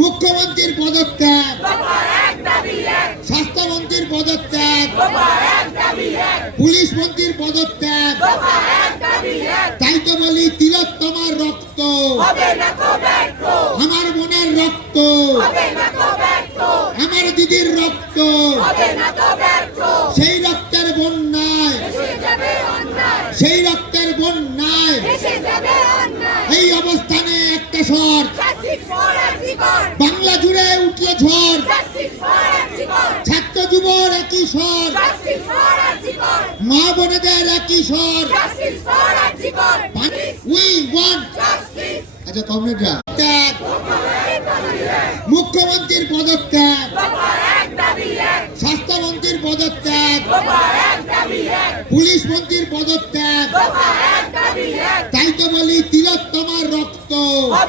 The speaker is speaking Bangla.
মুখ্যমন্ত্রীর পদত্যাগ, স্বাস্থ্যমন্ত্রীর পদত্যাগ, পুলিশ মন্ত্রীর পদত্যাগ। তাই তো বলি তিলোত্তমার রক্ত আমার বোনের রক্ত, আমার দিদির রক্ত, সেই রক্তের বন্যায়, সেই রক্তের বন্যায় এই অবস্থানে একটা স্বর বাংলা জুড়ে উঠল ঝড়। ছাত্র যুবর একই স্বর, মা বোনেদের একই স্বর। উই ওয়ান্ট, আচ্ছা কমরেডরা, মুখ্যমন্ত্রীর পদত্যাগ, স্বাস্থ্যমন্ত্রীর পদত্যাগ, পুলিশ মন্ত্রীর পদত্যাগ। তাই তো বলি তিলোত্তমার রক্ত